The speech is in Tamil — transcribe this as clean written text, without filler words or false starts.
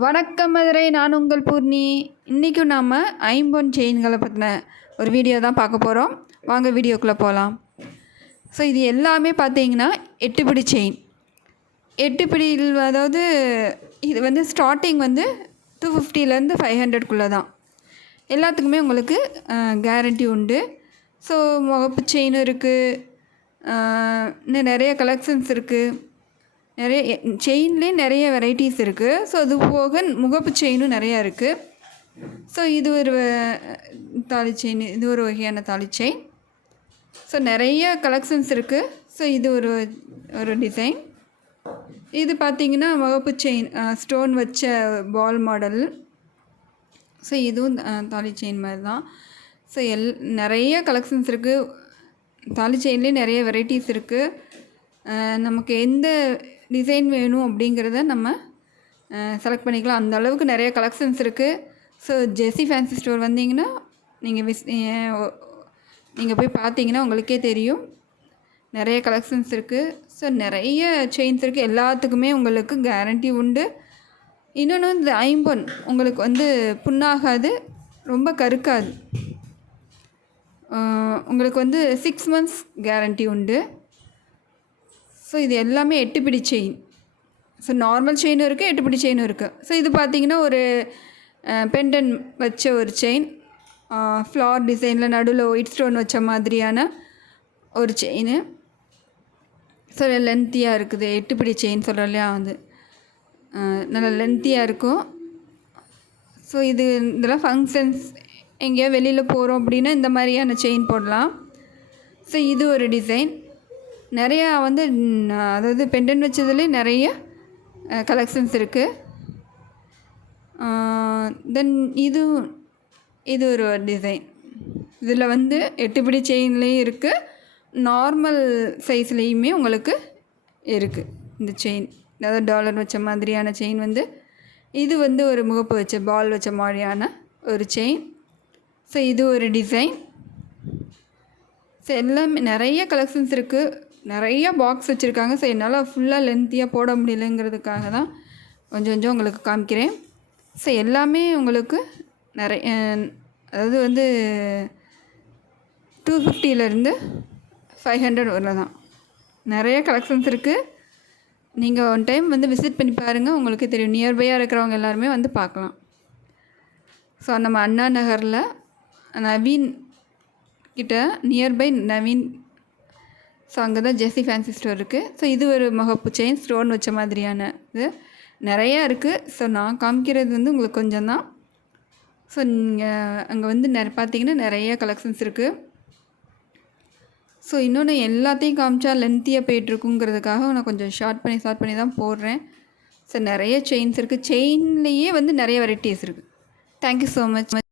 வணக்கம் மதுரை, நான் உங்கள் பூர்ணி. இன்றைக்கும் நாம் ஐம்பொன் செயின்களை பற்றின ஒரு வீடியோ தான் பார்க்க போகிறோம். வாங்க வீடியோக்குள்ளே போகலாம். ஸோ இது எல்லாமே பார்த்தீங்கன்னா 8 பிடி செயின். 8 பிடியில் அதாவது இது வந்து ஸ்டார்டிங் வந்து 250லேருந்து 500க்குள்ளே தான். எல்லாத்துக்குமே உங்களுக்கு கேரண்டி உண்டு. ஸோ முகப்பு செயினும் இருக்குது, இன்னும் நிறைய கலெக்ஷன்ஸ் இருக்குது. நிறைய செயின்லேயே நிறைய வெரைட்டிஸ் இருக்குது. ஸோ அது போக முகப்பு செயினும் நிறையா இருக்குது. ஸோ இது ஒரு தாலி செயின், இது ஒரு வகையான தாலி செயின். ஸோ நிறைய கலெக்ஷன்ஸ் இருக்குது. ஸோ இது ஒரு டிசைன். இது பார்த்திங்கன்னா முகப்பு செயின், ஸ்டோன் வச்ச பால் மாடல். ஸோ இதுவும் தாலி செயின் மாதிரி தான். ஸோ நிறைய கலெக்ஷன்ஸ் இருக்குது. தாலி செயின்லேயே நிறைய வெரைட்டிஸ் இருக்குது. நமக்கு எந்த டிசைன் வேணும் அப்படிங்கிறத நம்ம செலக்ட் பண்ணிக்கலாம். அந்த அளவுக்கு நிறைய கலெக்ஷன்ஸ் இருக்குது. ஸோ ஜெஸி ஃபேன்சி ஸ்டோர் வந்தீங்கன்னா நீங்கள் போய் பார்த்தீங்கன்னா உங்களுக்கே தெரியும், நிறைய கலெக்ஷன்ஸ் இருக்குது. ஸோ நிறைய செயின்ஸ் இருக்குது. எல்லாத்துக்குமே உங்களுக்கு கேரண்டி உண்டு. இன்னொன்று இந்த ஐம்பொன் உங்களுக்கு வந்து புண்ணாகாது, ரொம்ப கருக்காது. உங்களுக்கு வந்து 6 months கேரண்டி உண்டு. ஸோ இது எல்லாமே 8 பிடி செயின். ஸோ நார்மல் செயினும் இருக்குது, 8 பிடி செயினும் இருக்குது. ஸோ இது பார்த்திங்கன்னா ஒரு பெண்டன் வச்ச ஒரு செயின், ஃப்ளார் டிசைனில் நடுவில் ஒயிட் ஸ்டோன் வச்ச மாதிரியான ஒரு செயின். ஸோ லென்த்தியாக இருக்குது. 8 பிடி செயின் சொல்கிறோம் இல்லையா, வந்து நல்லா லென்த்தியாக இருக்கும். ஸோ இதெல்லாம் ஃபங்க்ஷன்ஸ் எங்கேயோ வெளியில் போகிறோம் அப்படின்னா இந்த மாதிரியான செயின் போடலாம். ஸோ இது ஒரு டிசைன். நிறையா வந்து அதாவது பெண்டன் வச்சதுலேயே நிறைய கலெக்ஷன்ஸ் இருக்குது. தென் இது ஒரு டிசைன். இதில் வந்து 8 பிடி செயின்லேயும் இருக்குது, நார்மல் சைஸ்லேயுமே உங்களுக்கு இருக்குது. இந்த செயின் அதாவது டாலர் வச்ச மாதிரியான செயின் வந்து இது வந்து ஒரு முகப்பு வச்ச பால் வச்ச மாதிரியான ஒரு செயின். ஸோ இது ஒரு டிசைன். ஸோ எல்லாமே நிறைய கலெக்ஷன்ஸ் இருக்குது. நிறைய பாக்ஸ் வச்சுருக்காங்க. ஸோ என்னால் ஃபுல்லாக லென்த்தியாக போட முடியலைங்கிறதுக்காக தான் கொஞ்சம் உங்களுக்கு காமிக்கிறேன். ஸோ எல்லாமே உங்களுக்கு நிறைய அதாவது வந்து 250லேருந்து 500 வரல தான் நிறைய கலெக்ஷன்ஸ் இருக்குது. நீங்கள் ஒன் டைம் வந்து விசிட் பண்ணி பாருங்கள், உங்களுக்கே தெரியும். நியர்பையாக இருக்கிறவங்க எல்லாருமே வந்து பார்க்கலாம். ஸோ நம்ம அண்ணா நகரில் நவீன் கிட்ட நியர்பை நவீன், ஸோ அங்கே தான் ஜெஸி ஃபேன்சி ஸ்டோர் இருக்குது. ஸோ இது ஒரு முகப்பு செயின், ஸ்டோன் வச்ச மாதிரியான இது நிறையா இருக்குது. ஸோ நான் காமிக்கிறது வந்து உங்களுக்கு கொஞ்சம் தான். ஸோ நீங்கள் அங்கே வந்து பார்த்தீங்கன்னா நிறைய கலெக்ஷன்ஸ் இருக்குது. ஸோ இன்னொன்று எல்லாத்தையும் காமிச்சா லென்த்தியாக போய்ட்டுருக்குங்கிறதுக்காக நான் கொஞ்சம் ஷார்ட் பண்ணி தான் போடுறேன். ஸோ நிறைய செயின்ஸ் இருக்குது. செயின்லேயே வந்து நிறைய வெரைட்டிஸ் இருக்குது. Thank you so much.